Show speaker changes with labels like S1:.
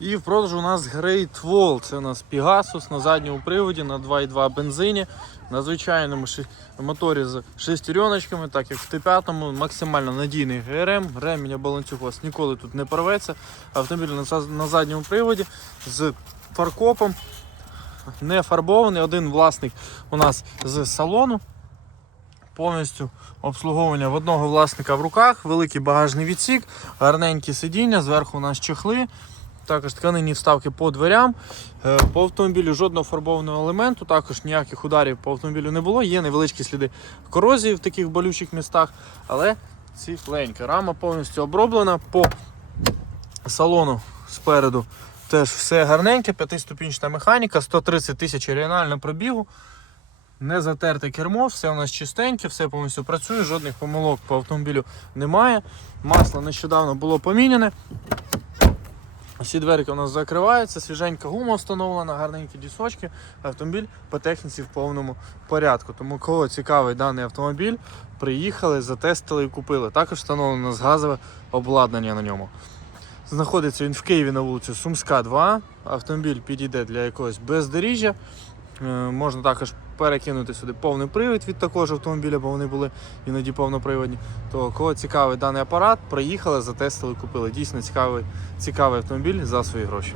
S1: І в продажу у нас Great Wall. Це у нас Pegasus на задньому приводі на 2,2 бензині. На звичайному моторі з шестереночками, так як в Т5, максимально надійний ГРМ. Ремінь або ланцюг у вас ніколи тут не порветься. Автомобіль на задньому приводі з фаркопом. Не фарбований. Один власник у нас з салону. Повністю обслуговування в одного власника в руках, великий багажний відсік, гарненькі сидіння, зверху у нас чехли, також тканинні вставки по дверям. Е, По автомобілю жодного фарбованого елементу, також ніяких ударів по автомобілю не було. Є невеличкі сліди корозії в таких болючих містах, але ціленька. Рама повністю оброблена по салону спереду. Теж все гарненьке, п'ятиступінчата механіка, 130 тисяч реально пробігу. Не затерте кермо, все у нас чистеньке, все повністю працює, жодних помилок по автомобілю немає. Масло нещодавно було поміняне. Всі дверки у нас закриваються, свіженька гума встановлена, гарненькі дісочки. Автомобіль по техніці в повному порядку. Тому кого цікавий даний автомобіль, приїхали, затестили і купили. Також встановлено газове обладнання на ньому. Знаходиться він в Києві на вулиці Сумська, 2. Автомобіль підійде для якогось бездоріжжя. Е, Можна також перекинути сюди повний привід від такого ж автомобіля, бо вони були іноді повноприводні. То кого цікавий даний апарат, приїхали, затестили, купили. Дійсно цікавий, цікавий автомобіль за свої гроші.